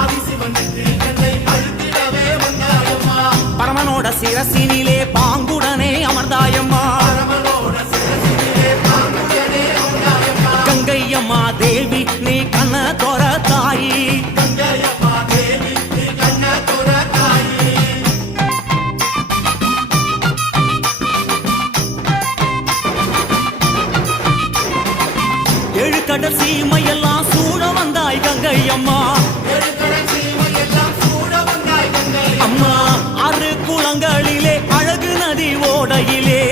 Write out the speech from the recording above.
ஆதிசிவன் நெற்றி கண்ணை அழுத்திடவே வந்தாயம்மா. பரமனோட சிரசினிலே பாங்குடனே அமர்ந்தாயம்மா. கங்கையம்மா தேவி நீ கண்ண தோர தாயி. ஏழு கடல் சீமையெல்லாம் சூழ வந்தாய் கங்கையம்மா. அம்மா ஆறு குளங்களிலே அழகு நதி ஓடையிலே